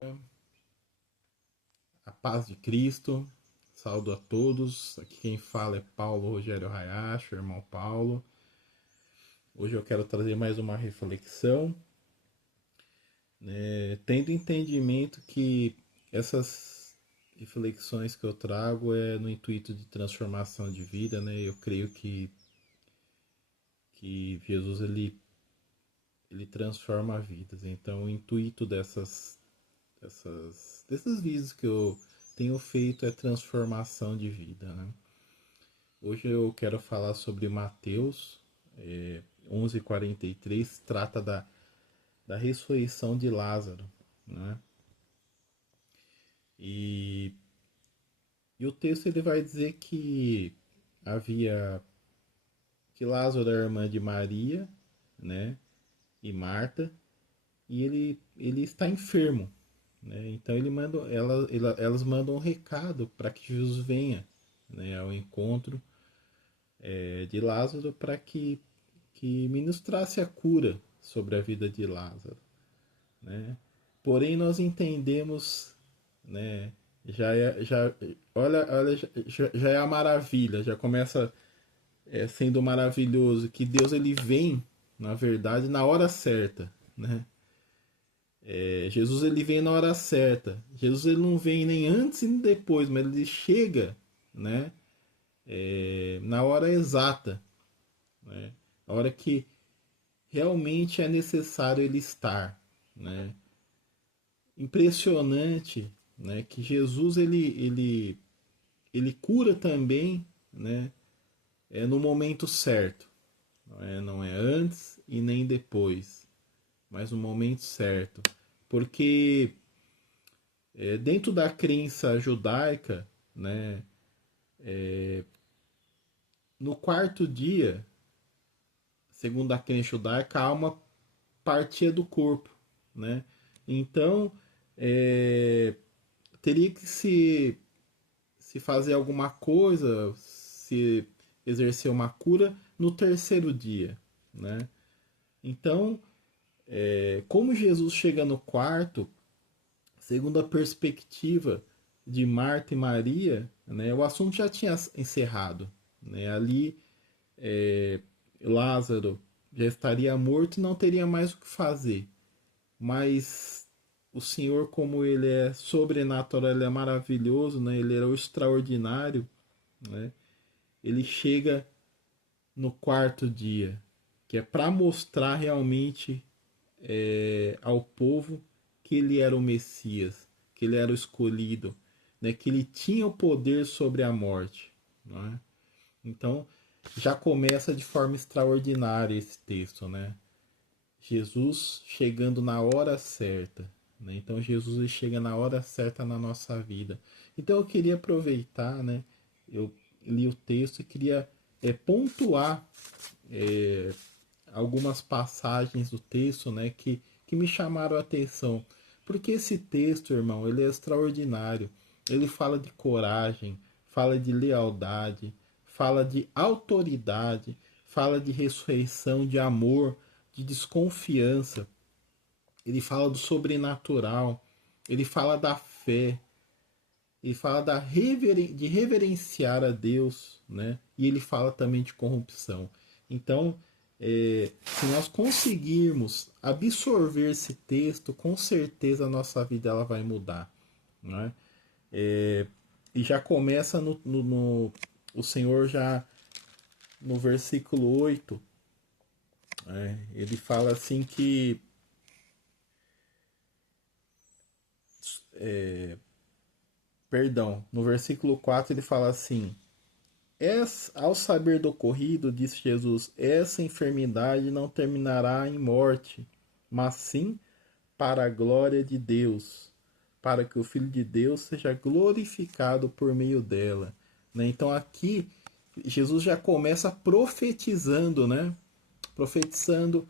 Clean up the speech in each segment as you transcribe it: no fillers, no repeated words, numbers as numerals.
A paz de Cristo, saúdo a todos. Aqui quem fala é Paulo Rogério Hayashi, irmão Paulo. Hoje eu quero trazer mais uma reflexão, tendo entendimento que essas reflexões que eu trago é no intuito de transformação de vida, né? Eu creio que Jesus ele transforma vidas. Então o intuito desses vídeos que eu tenho feito é transformação de vida, né? Hoje eu quero falar sobre Mateus 11:43, trata da ressurreição de Lázaro, né? E, e o texto ele vai dizer que havia que Lázaro era irmã de Maria, né? E Marta, e ele está enfermo, né? Então elas mandam um recado para que Jesus venha, né, ao encontro de Lázaro para que ministrasse a cura sobre a vida de Lázaro, né? Porém nós entendemos, né? Olha, já é a maravilha, já começa sendo maravilhoso que Deus ele vem, na verdade, na hora certa, né? Jesus ele vem na hora certa. Jesus ele não vem nem antes e nem depois, mas ele chega, né? Na hora exata, né? A hora que realmente é necessário ele estar, né? Impressionante, né? Que Jesus ele cura também, né? No momento certo, não é antes e nem depois, mas no momento certo, porque dentro da crença judaica, né? No quarto dia, segundo a crença judaica, a alma partia do corpo, né? Então é, teria que se fazer alguma coisa, se exercer uma cura no terceiro dia, né? Então, como Jesus chega no quarto, segundo a perspectiva de Marta e Maria, né, o assunto já tinha encerrado, né? Ali Lázaro já estaria morto e não teria mais o que fazer. Mas o Senhor, como ele é sobrenatural, ele é maravilhoso, né? Ele era o extraordinário, né? Ele chega no quarto dia, que é para mostrar realmente ao povo que ele era o Messias, que ele era o escolhido, né? Que ele tinha o poder sobre a morte, não é? Então já começa de forma extraordinária esse texto, né? Jesus chegando na hora certa. Né? Então Jesus ele chega na hora certa na nossa vida. Então eu queria aproveitar, né? Eu li o texto e queria pontuar é, algumas passagens do texto, né? Que me chamaram a atenção. Porque esse texto, irmão, ele é extraordinário. Ele fala de coragem, fala de lealdade, fala de autoridade, fala de ressurreição, de amor, de desconfiança. Ele fala do sobrenatural, ele fala da fé, ele fala de reverenciar a Deus, né? E ele fala também de corrupção. Então, se nós conseguirmos absorver esse texto, com certeza a nossa vida ela vai mudar, né? E já começa o Senhor já no versículo 8, ele fala assim que perdão, no versículo 4 ele fala assim: ao saber do ocorrido, disse Jesus, essa enfermidade não terminará em morte, mas sim para a glória de Deus, para que o Filho de Deus seja glorificado por meio dela. Né? Então aqui Jesus já começa profetizando, né? Profetizando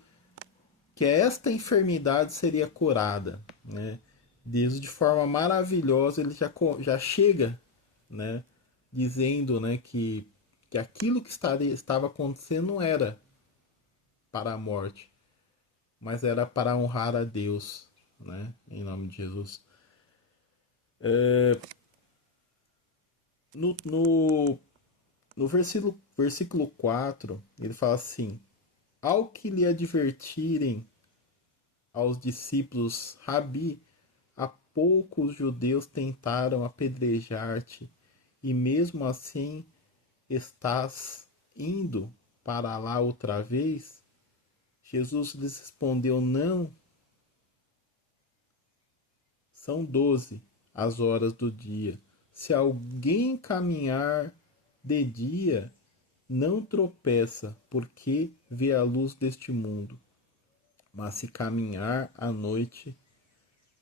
que esta enfermidade seria curada, né? Deus de forma maravilhosa ele já chega, né? Dizendo, né, que aquilo que estava acontecendo não era para a morte, mas era para honrar a Deus, né? Em nome de Jesus. No, no, no versículo 4 ele fala assim: ao que lhe advertirem aos discípulos, Rabi, há pouco os judeus tentaram apedrejar-te, e mesmo assim estás indo para lá outra vez? Jesus lhes respondeu: não, são 12 as horas do dia. Se alguém caminhar de dia, não tropeça, porque vê a luz deste mundo. Mas se caminhar à noite,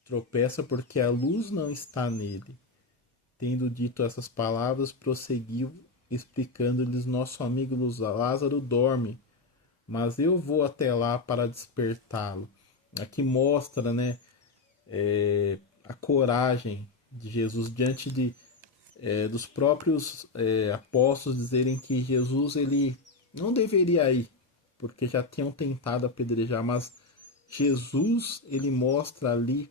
tropeça, porque a luz não está nele. Tendo dito essas palavras, prosseguiu, explicando-lhes: nosso amigo Lázaro dorme, mas eu vou até lá para despertá-lo. Aqui mostra, né, a coragem de Jesus diante dos próprios apóstolos dizerem que Jesus ele não deveria ir, porque já tinham tentado apedrejar, mas Jesus ele mostra ali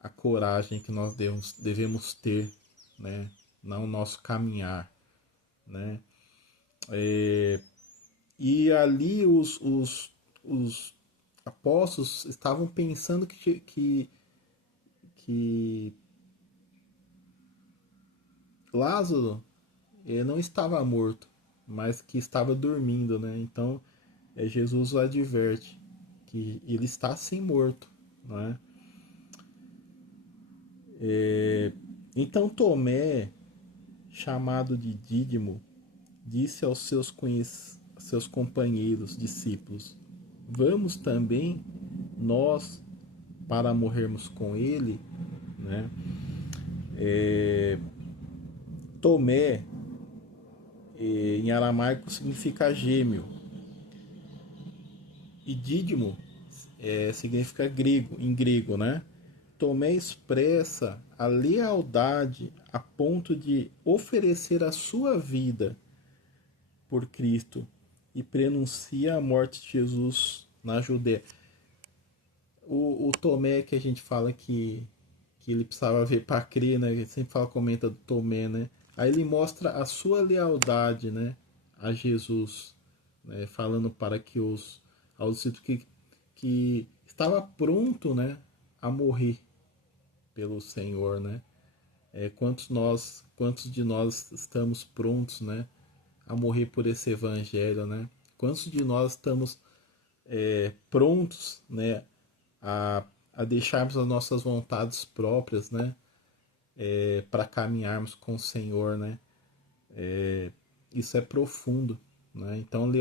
a coragem que nós devemos ter, né, no nosso caminhar, né? E ali os apóstolos estavam pensando que Lázaro não estava morto, mas que estava dormindo, né? Então Jesus o adverte que ele está sim morto, não é? Então Tomé, chamado de Dídimo, disse aos seus companheiros discípulos: vamos também nós para morrermos com ele, né? Tomé em aramaico significa gêmeo e Dídimo significa grego, em grego, né? Tomé expressa a lealdade a ponto de oferecer a sua vida por Cristo e prenuncia a morte de Jesus na Judéia. O Tomé que a gente fala que ele precisava ver para crer, né? A gente sempre fala, comenta do Tomé, né? Aí ele mostra a sua lealdade, né, a Jesus, né, falando para que aos discípulos que estava pronto, né, a morrer pelo Senhor, né? Quantos de nós estamos prontos, né, a morrer por esse evangelho, né? Quantos de nós estamos prontos, né, a, a deixarmos as nossas vontades próprias, né, para caminharmos com o Senhor, né? Isso é profundo, né? Então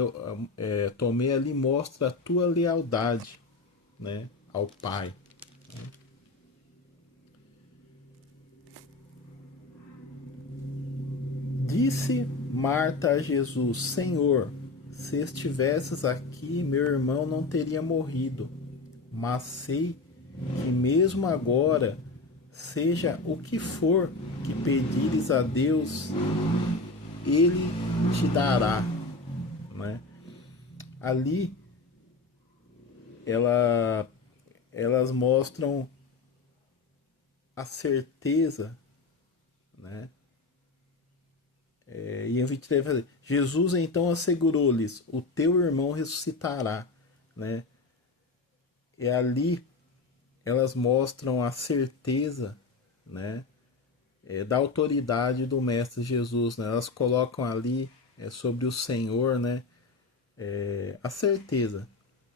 Tomé ali mostra a tua lealdade, né, ao Pai. Disse Marta a Jesus: Senhor, se estivesses aqui, meu irmão não teria morrido. Mas sei que mesmo agora, seja o que for que pedires a Deus, Ele te dará, né? Ali, ela, elas mostram a certeza, né? E em 23, Jesus então assegurou-lhes: o teu irmão ressuscitará, né? E ali elas mostram a certeza, né, da autoridade do Mestre Jesus, né? Elas colocam ali sobre o Senhor, né, a certeza,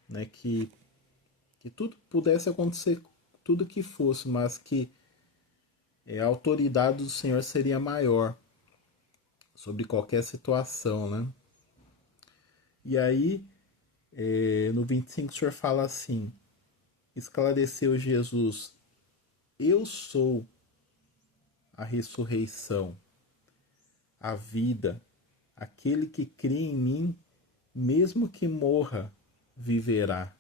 né, que tudo pudesse acontecer, tudo que fosse, mas que a autoridade do Senhor seria maior sobre qualquer situação, né? E aí, no 25, o Senhor fala assim: esclareceu Jesus, eu sou a ressurreição, a vida. Aquele que crê em mim, mesmo que morra, viverá.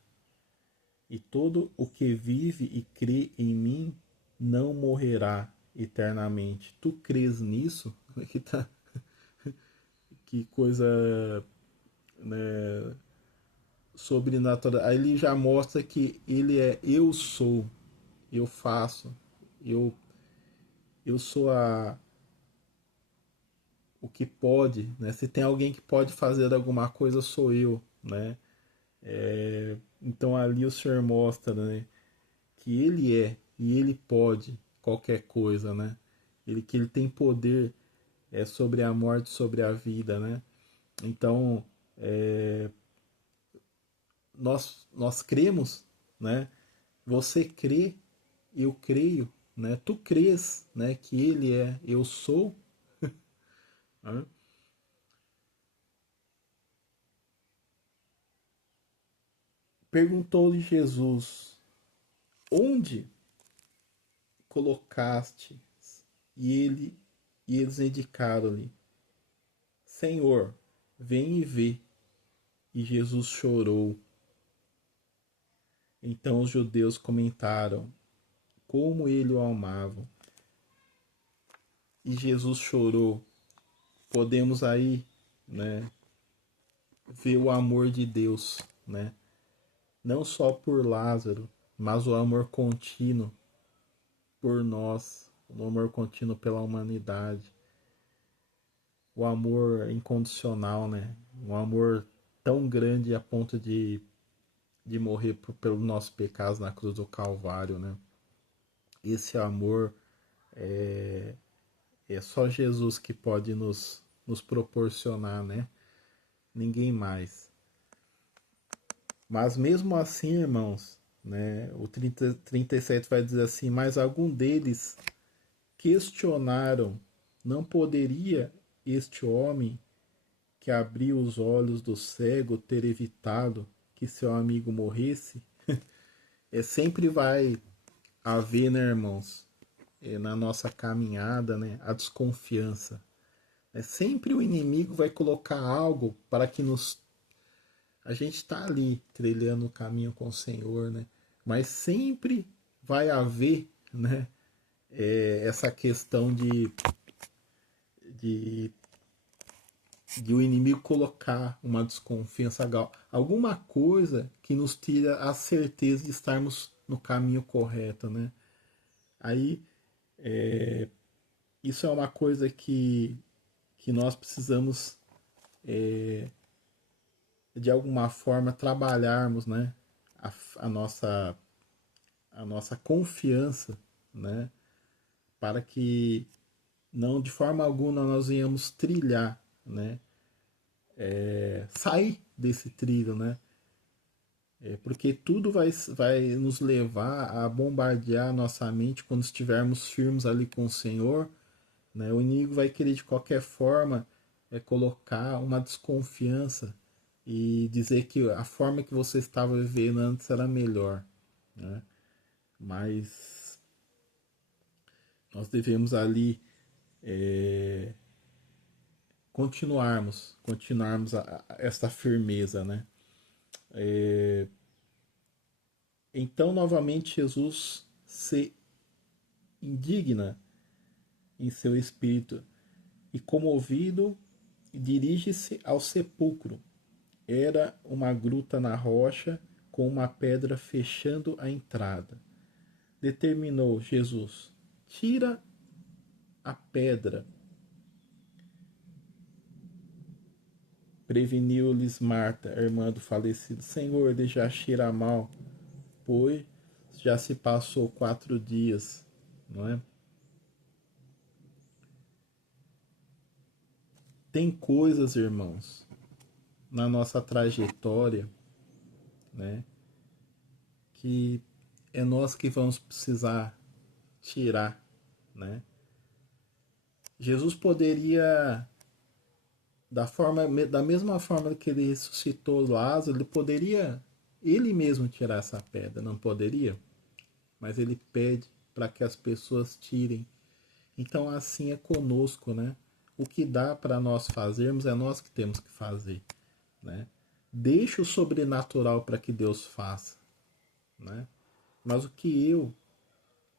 E todo o que vive e crê em mim não morrerá eternamente. Tu crês nisso? Que, que coisa, né, sobrenatural. Aí ele já mostra que ele é eu sou, eu faço. Eu sou o que pode, né? Se tem alguém que pode fazer alguma coisa, sou eu, né? Então ali o Senhor mostra, né, que Ele é e Ele pode qualquer coisa, né? Que Ele tem poder sobre a morte, sobre a vida, né? Então nós cremos, né? Você crê, eu creio, né? Tu crês, né? Que Ele é, eu sou, né? Perguntou-lhe Jesus: onde colocaste? E eles indicaram-lhe: Senhor, vem e vê. E Jesus chorou. Então os judeus comentaram como ele o amavam. E Jesus chorou. Podemos aí, né, ver o amor de Deus, né? Não só por Lázaro, mas o amor contínuo por nós, o amor contínuo pela humanidade, o amor incondicional, né? Um amor tão grande a ponto de morrer pelos nossos pecados na cruz do Calvário, né? Esse amor é só Jesus que pode nos proporcionar, né? Ninguém mais. Mas mesmo assim, irmãos, né? O 37 vai dizer assim: mas algum deles questionaram, não poderia este homem que abriu os olhos do cego ter evitado que seu amigo morresse? Sempre vai haver, né, irmãos, na nossa caminhada, né, a desconfiança. Sempre o inimigo vai colocar algo para que a gente está ali trilhando o caminho com o Senhor, né? Mas sempre vai haver, né, essa questão de, de o inimigo colocar uma desconfiança, alguma coisa que nos tira a certeza de estarmos no caminho correto, né? Aí isso é uma coisa que nós precisamos de alguma forma trabalharmos, né? A, a nossa a nossa confiança, né? Para que não de forma alguma nós venhamos trilhar, né? Sair desse trilho, né? Porque tudo vai nos levar a bombardear a nossa mente quando estivermos firmes ali com o Senhor, né? O inimigo vai querer de qualquer forma colocar uma desconfiança e dizer que a forma que você estava vivendo antes era melhor, né? Mas nós devemos ali continuarmos esta firmeza, né? Então novamente Jesus se indigna em seu espírito e comovido dirige-se ao sepulcro. Era uma gruta na rocha com uma pedra fechando a entrada. Determinou Jesus: tira a pedra. Preveniu-lhes Marta, a irmã do falecido: Senhor, ele já cheira mal, pois já se passou 4 dias, não é? Tem coisas, irmãos, na nossa trajetória, né, que é nós que vamos precisar tirar, né? Jesus poderia, da mesma forma que ele ressuscitou Lázaro, ele poderia ele mesmo tirar essa pedra, não poderia? Mas ele pede para que as pessoas tirem. Então assim é conosco, né? O que dá para nós fazermos é nós que temos que fazer, né? Deixa o sobrenatural para que Deus faça, né? Mas o que eu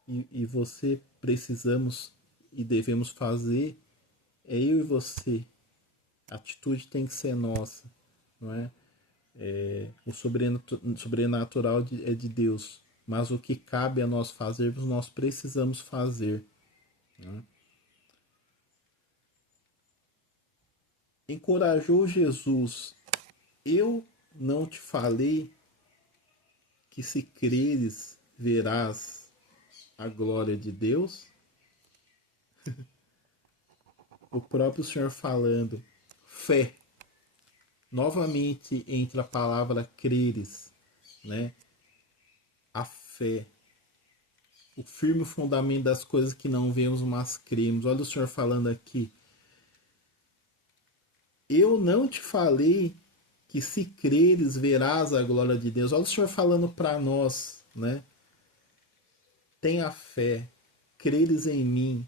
e você precisamos e devemos fazer é eu e você. A atitude tem que ser nossa, não é? O sobrenatural é de Deus, mas o que cabe a nós fazermos, nós precisamos fazer. Né? Encorajou Jesus: eu não te falei que se creres verás a glória de Deus? O próprio Senhor falando, fé. Novamente entra a palavra creres, né? A fé. O firme fundamento das coisas que não vemos, mas cremos. Olha o Senhor falando aqui. Eu não te falei que se creres verás a glória de Deus. Olha o Senhor falando para nós, né? Tenha fé, creres em mim,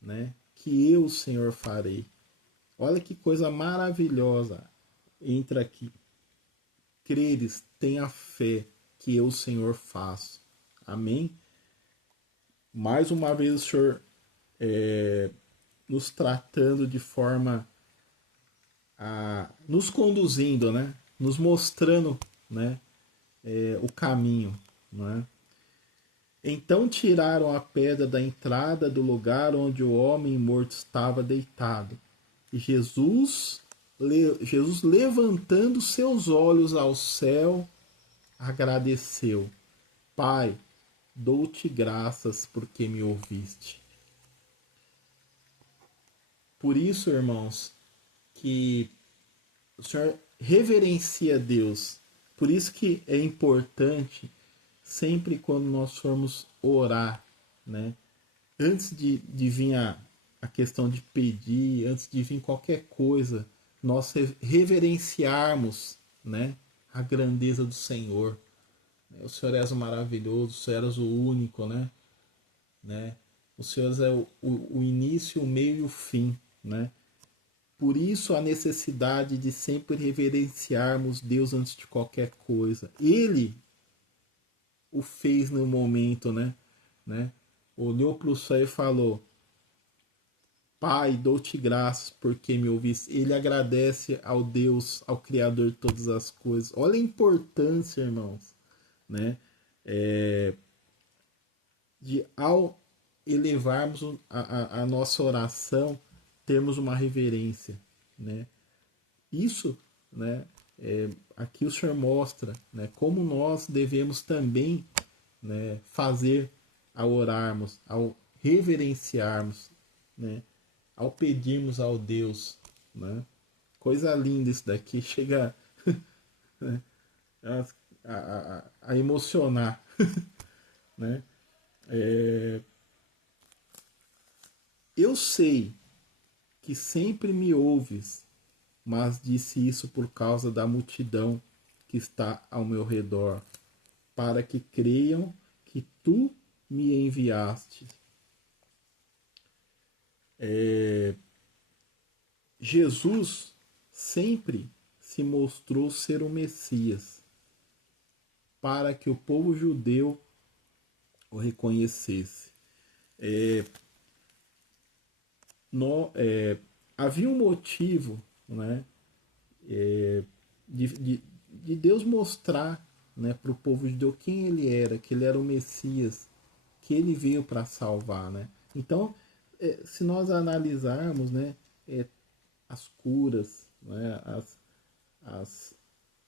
né? Que eu, Senhor, farei. Olha que coisa maravilhosa. Entra aqui. Creres, tenha fé, que eu, Senhor, faço. Amém? Mais uma vez o Senhor nos tratando de forma nos conduzindo, né? Nos mostrando, né? O caminho, né? Então tiraram a pedra da entrada do lugar onde o homem morto estava deitado. E Jesus levantando seus olhos ao céu, agradeceu. Pai, dou-te graças porque me ouviste. Por isso, irmãos, que o Senhor reverencia Deus. Por isso que é importante, sempre quando nós formos orar, né? Antes de vir a questão de pedir, antes de vir qualquer coisa, nós reverenciarmos, né? A grandeza do Senhor. O Senhor és o maravilhoso, o Senhor és o único, né? O Senhor é o início, o meio e o fim, né? Por isso a necessidade de sempre reverenciarmos Deus antes de qualquer coisa. Ele o fez no momento, né? Olhou para o céu e falou: Pai, dou-te graças porque me ouviste. Ele agradece ao Deus, ao Criador de todas as coisas. Olha a importância, irmãos, né? De ao elevarmos a nossa oração, termos uma reverência, né? Isso, né? Aqui o Senhor mostra, né? Como nós devemos também, né? Fazer ao orarmos, ao reverenciarmos, né? Ao pedirmos ao Deus, né? Coisa linda isso daqui, chega né? a emocionar, né? Eu sei que sempre me ouves, mas disse isso por causa da multidão que está ao meu redor, para que creiam que tu me enviaste. Jesus sempre se mostrou ser o Messias, para que o povo judeu o reconhecesse. Havia um motivo, né, de Deus mostrar, né, para o povo judeu quem ele era, que ele era o Messias, que ele veio para salvar. Né? Então, se nós analisarmos, né, as curas, né,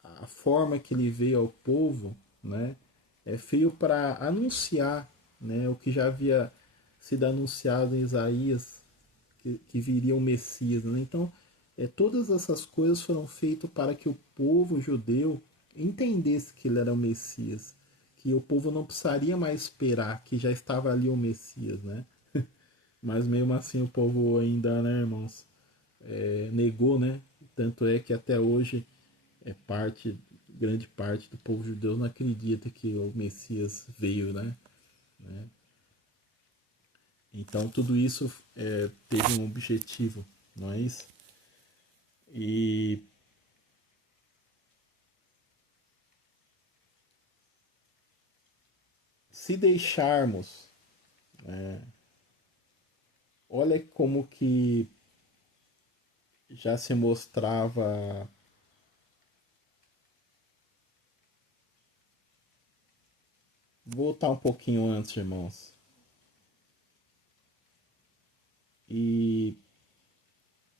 a forma que ele veio ao povo, né, veio para anunciar, né, o que já havia sido anunciado em Isaías, que viria o Messias. Né? Então, todas essas coisas foram feitas para que o povo judeu entendesse que ele era o Messias, que o povo não precisaria mais esperar, que já estava ali o Messias, né? Mas mesmo assim o povo ainda, né, irmãos, negou, né? Tanto é que até hoje grande parte do povo judeu não acredita que o Messias veio, né? Então tudo isso teve um objetivo, não é isso? E se deixarmos, olha como que já se mostrava Vou voltar um pouquinho antes, irmãos. E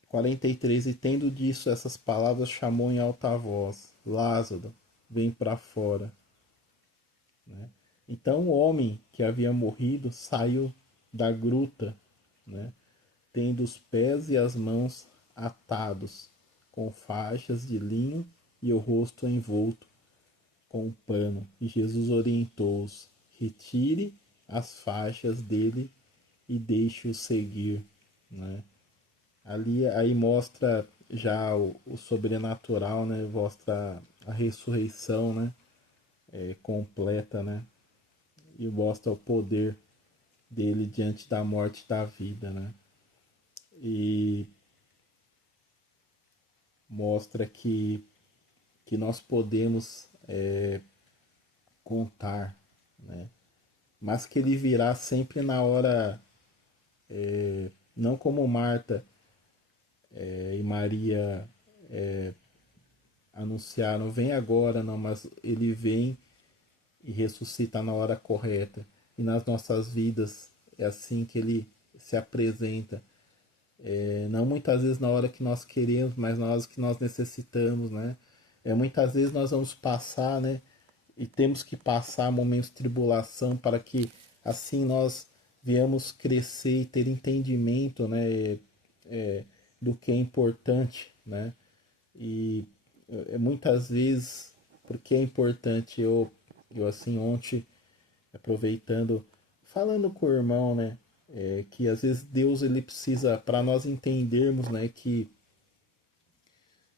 43, e tendo disso essas palavras, chamou em alta voz: Lázaro, vem para fora. Né? Então o homem que havia morrido saiu da gruta, né? Tendo os pés e as mãos atados com faixas de linho e o rosto envolto com um pano. E Jesus orientou-os: retire as faixas dele e deixe-o seguir. Né? Ali aí mostra já o sobrenatural, né? Mostra a ressurreição, né? Completa, né? E mostra o poder dele diante da morte e da vida, né? E mostra que nós podemos contar, né? Mas que ele virá sempre na hora, não como Marta e Maria anunciaram, vem agora, não, mas ele vem e ressuscita na hora correta. E nas nossas vidas é assim que ele se apresenta. Não muitas vezes na hora que nós queremos, mas na hora que nós necessitamos, né? Muitas vezes nós vamos passar, né? E temos que passar momentos de tribulação para que assim nós viemos crescer e ter entendimento, né? Do que é importante, né? E muitas vezes, porque é importante, eu assim ontem aproveitando, falando com o irmão, né? Que às vezes Deus ele precisa, para nós entendermos, né? Que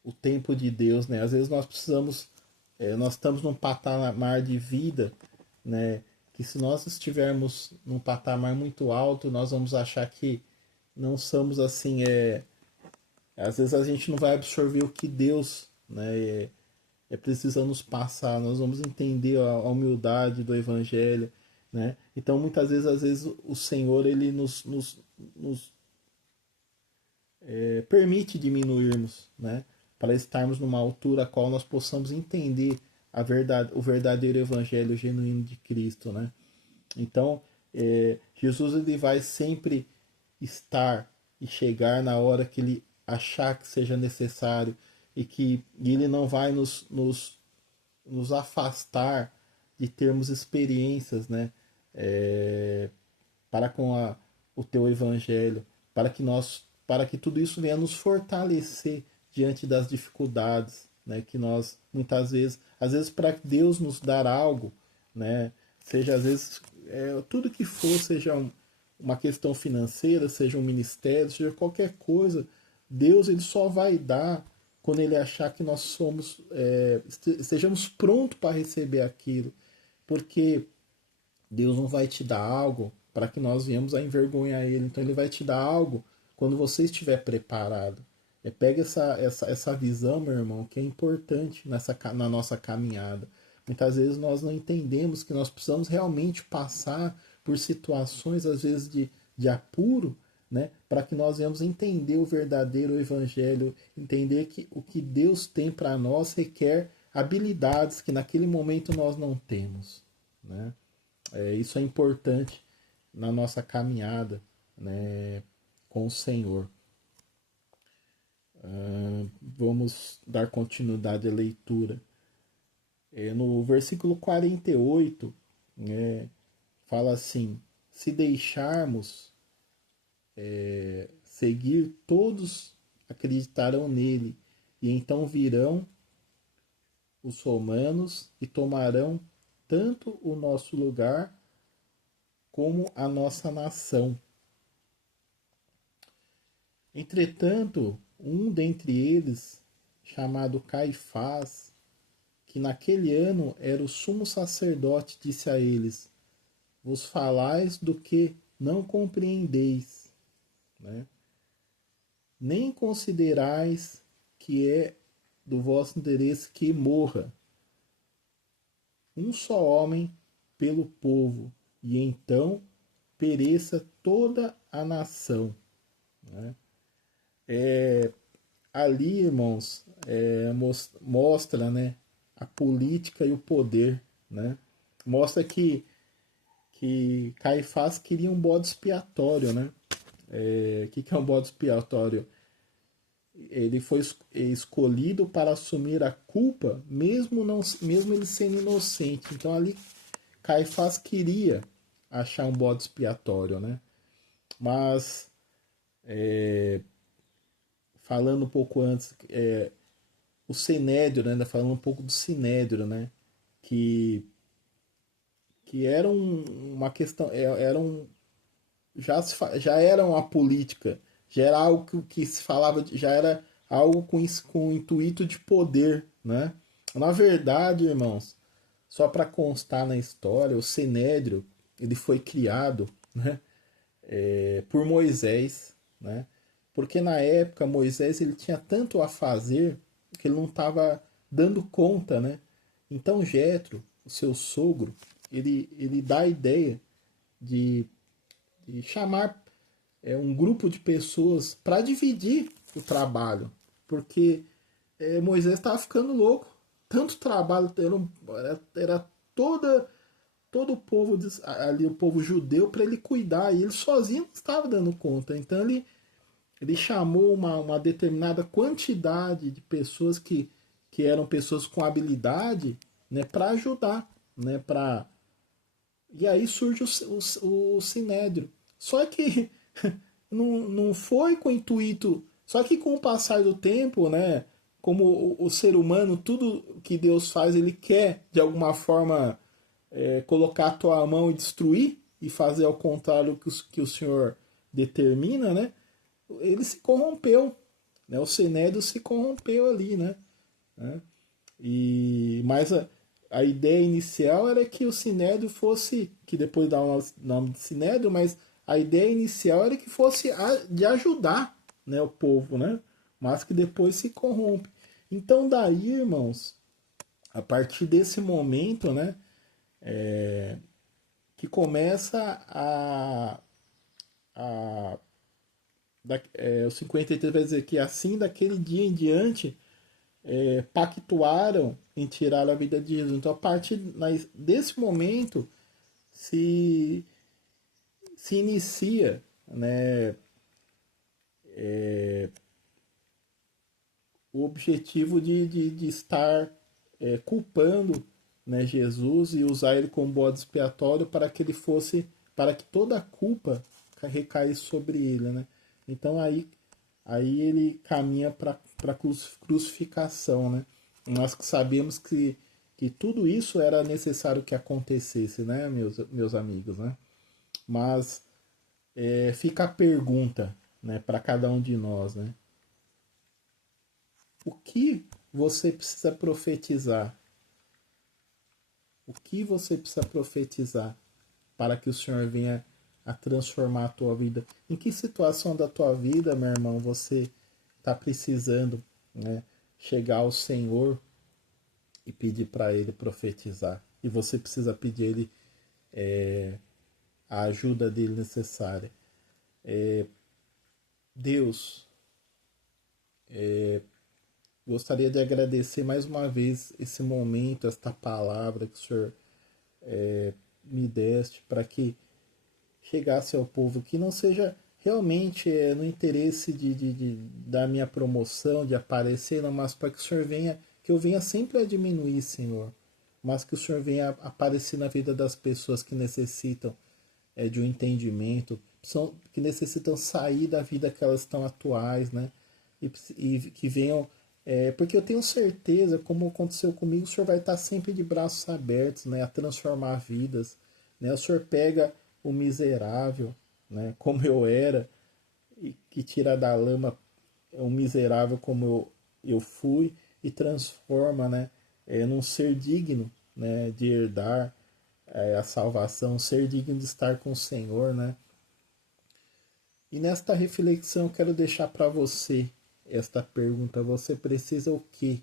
o tempo de Deus, né? Às vezes nós precisamos, nós estamos num patamar de vida, né? Que se nós estivermos num patamar muito alto, nós vamos achar que não somos assim, às vezes a gente não vai absorver o que Deus, né? Precisa nos passar, nós vamos entender a humildade do Evangelho, né? Então muitas vezes, às vezes o Senhor ele nos permite diminuirmos, né? Para estarmos numa altura a qual nós possamos entender a verdade, o verdadeiro Evangelho genuíno de Cristo, né? Então Jesus ele vai sempre estar e chegar na hora que ele achar que seja necessário e ele não vai nos afastar de termos experiências, né, para com o teu evangelho, para que tudo isso venha nos fortalecer diante das dificuldades, né, que nós muitas vezes, às vezes para Deus nos dar algo, né, seja às vezes tudo que for, seja uma questão financeira, seja um ministério, seja qualquer coisa, Deus ele só vai dar quando ele achar que nós somos estejamos prontos para receber aquilo, porque Deus não vai te dar algo para que nós venhamos a envergonhar ele, então ele vai te dar algo quando você estiver preparado. Pega essa visão, meu irmão, que é importante na nossa caminhada. Muitas vezes nós não entendemos que nós precisamos realmente passar por situações, às vezes, de apuro, né, para que nós venhamos entender o verdadeiro evangelho, entender que o que Deus tem para nós requer habilidades que naquele momento nós não temos, né? Isso é importante na nossa caminhada, né, com o Senhor. Vamos dar continuidade à leitura. No versículo 48, fala assim: se deixarmos seguir, todos acreditarão nele, e então virão os romanos e tomarão tanto o nosso lugar como a nossa nação. Entretanto, um dentre eles, chamado Caifás, que naquele ano era o sumo sacerdote, disse a eles: vos falais do que não compreendeis, né? Nem considerais que é do vosso interesse que morra um só homem pelo povo, e então pereça toda a nação. Né? Ali, irmãos, mostra, né, a política e o poder. Né? Mostra que que Caifás queria um bode expiatório, né? Que é um bode expiatório? Ele foi escolhido para assumir a culpa, mesmo ele sendo inocente. Então ali Caifás queria achar um bode expiatório, né? Mas falando um pouco antes, o Sinédrio, né? Falando um pouco do Sinédrio, né? Que, que era uma questão, já era uma política, já era algo que se falava, já era algo com o intuito de poder, né? Na verdade, irmãos, só para constar na história, o Sinédrio ele foi criado, né, por Moisés, né? Porque na época Moisés ele tinha tanto a fazer que ele não estava dando conta, né? Então Jetro, o seu sogro, ele dá a ideia de, de chamar um grupo de pessoas para dividir o trabalho, porque Moisés estava ficando louco. Tanto trabalho, era todo o povo ali, o povo judeu, para ele cuidar, e ele sozinho não estava dando conta. Então ele chamou uma determinada quantidade de pessoas que eram pessoas com habilidade, né, para ajudar, né, para e aí surge o Sinédrio. Só que não foi com o intuito. Só que com o passar do tempo, né? Como o ser humano, tudo que Deus faz, ele quer de alguma forma colocar a tua mão e destruir e fazer ao contrário que o Senhor determina, né? Ele se corrompeu, né? O Sinédrio se corrompeu ali, né? Mas a ideia inicial era que o Sinédrio fosse, que depois dá o nome de Sinédrio, mas a ideia inicial era que fosse de ajudar, né, o povo, né? Mas que depois se corrompe. Então daí, irmãos, a partir desse momento, né, que começa a o 53 vai dizer que assim daquele dia em diante pactuaram em tirar a vida de Jesus. Então, a partir desse momento, se, se inicia, né, o objetivo de estar culpando, né, Jesus e usar ele como bode expiatório para que ele fosse, para que toda a culpa recaísse sobre ele, né? Então aí ele caminha para a crucificação, né? Nós que sabemos que tudo isso era necessário que acontecesse, né, meus amigos, né? Mas fica a pergunta, né, para cada um de nós, né? O que você precisa profetizar? O que você precisa profetizar para que o Senhor venha a transformar a tua vida? Em que situação da tua vida, meu irmão, você está precisando, né, chegar ao Senhor e pedir para Ele profetizar? E você precisa pedir a Ele a ajuda dele necessária. Deus, gostaria de agradecer mais uma vez esse momento, esta palavra que o Senhor me deste para que chegasse ao povo, que não seja realmente no interesse da minha promoção, de aparecer, não, mas para que o Senhor venha, que eu venha sempre a diminuir, Senhor, mas que o Senhor venha aparecer na vida das pessoas que necessitam de um entendimento, que necessitam sair da vida que elas estão atuais, né? E que venham. Porque eu tenho certeza, como aconteceu comigo, o Senhor vai estar sempre de braços abertos, né? A transformar vidas. Né? O Senhor pega o miserável, né? Como eu era, e que tira da lama um miserável como eu fui, e transforma, né? Num ser digno, né? De herdar a salvação, ser digno de estar com o Senhor, né? E nesta reflexão eu quero deixar para você esta pergunta: você precisa o quê,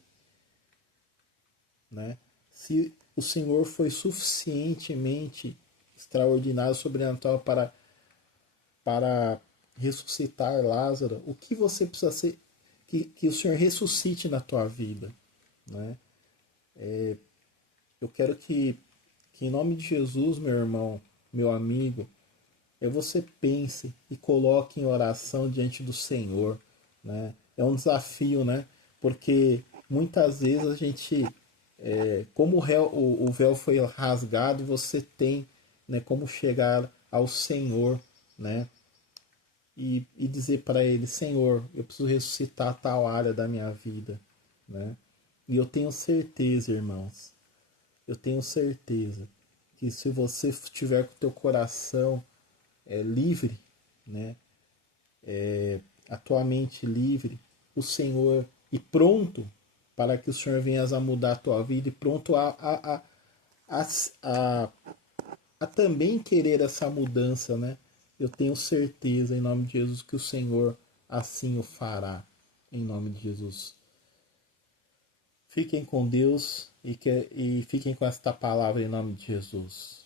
né? Se o Senhor foi suficientemente extraordinário, sobrenatural para ressuscitar Lázaro, o que você precisa ser que o Senhor ressuscite na tua vida, né? Eu quero que em nome de Jesus, meu irmão, meu amigo, você pense e coloque em oração diante do Senhor, né? É um desafio, né? Porque muitas vezes a gente, como o véu foi rasgado, você tem, né, como chegar ao Senhor, né? E dizer para ele, Senhor, eu preciso ressuscitar tal área da minha vida, né? E eu tenho certeza, irmãos, eu tenho certeza que se você tiver com o teu coração livre, né, a tua mente livre, o Senhor, e pronto para que o Senhor venha a mudar a tua vida, e pronto a, a, a também querer essa mudança, né? Eu tenho certeza, em nome de Jesus, que o Senhor assim o fará, em nome de Jesus. Fiquem com Deus e fiquem com esta palavra em nome de Jesus.